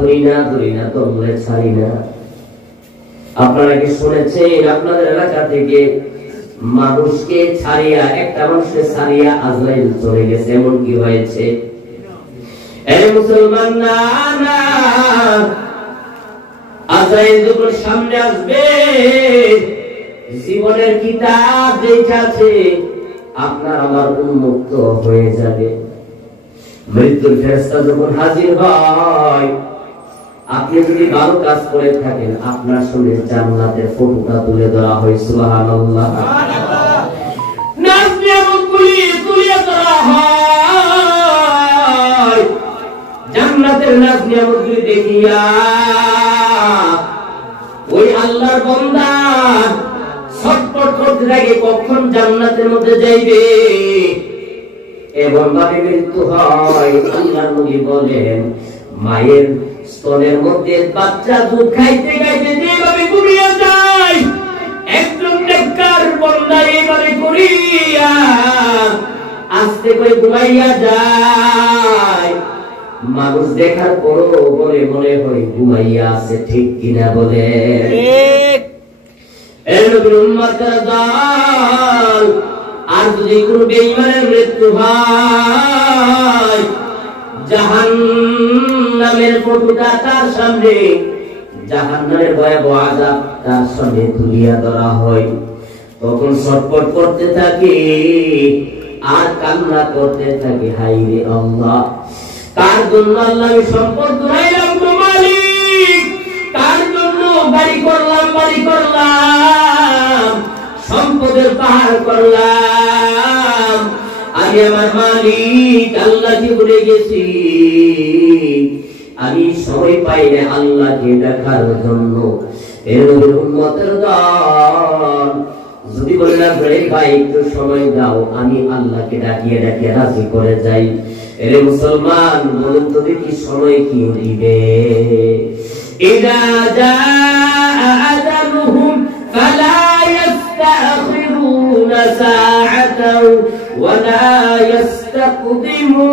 ধরি না তবলে ছাড়ি না। আপনারা কি শুনেছেন আপনাদের এলাকা থেকে মানুষকে ছাড়িয়া, একটা মানুষকে ছাড়িয়া আজরাইল চলে গেছে, এমন কি হয়েছে? এই মুসলমান না, আজরাইল যখন সামনে আসবে, জীবনের কিতাব যেটা আছে আপনার আমার উন্মুক্ত হয়ে যাবে। মৃত্যুর ফেরেশতা যখন হাজির হয়, আপনি যদি ভালো কাজ করে থাকেন আপনার সামনে জান্নাতের ফটোটা তুলে ধরা হয়। সুবহানাল্লাহ। নাজ নিয়ামতগুলি তুলে ধরা হয়, জান্নাতের নাজ নিয়ামতগুলি দেখিয়া ওই আল্লাহর বান্দা ছটফট করতে থাকে কখন জান্নাতের মধ্যে যাইবে। এবং ভাবে মৃত্যু হয়। আল্লাহর নবী বলেন, মায়ের স্তনের মধ্যে বাচ্চা দুধ খাইতে খাইতে যেভাবে ঘুমিয়ে যায়, একজন নেককার বান্দা এইভাবে করিয়া আস্তে করে ঘুমাইয়া যায়। মানুষ দেখার পরও বলে মনে হয় ঘুমাইয়া আছে। ঠিক কিনা বলে? আর যদি কোন বেঈমানের মৃত্যু হয়, জাহান্নামের ফটোটা তার সামনে, জাহান্নামের ভয়াবহ আযাব তার সামনে তুলিয়া ধরা হয়। তখন ছটফট করতে থাকে আর কান্না করতে থাকে, হায় রে আল্লাহ, কার জন্য আল্লাহ আমি সম্পদ ধরাইলাম গো মালিক, কার জন্য বাড়ি করলাম, সম্পদের পাহাড় করলাম, আমি আমার মালিক আল্লাহকে ভুলে গেছি, আমি সময় পাই না আল্লাহকে দেখার জন্য। এর উম্মতের দল যদি বললাম রে ভাই একটু সময় দাও, আমি আল্লাহকে ডাকিয়ে রাজি করে যাই। এর মুসলমান বলুন তো দেখি সময় কি দিবে? ইযা জাআ আজালুহুম ফালা ইস্তাখিরুনা সাআতাও ওয়া লা ইস্তাকদিমুন।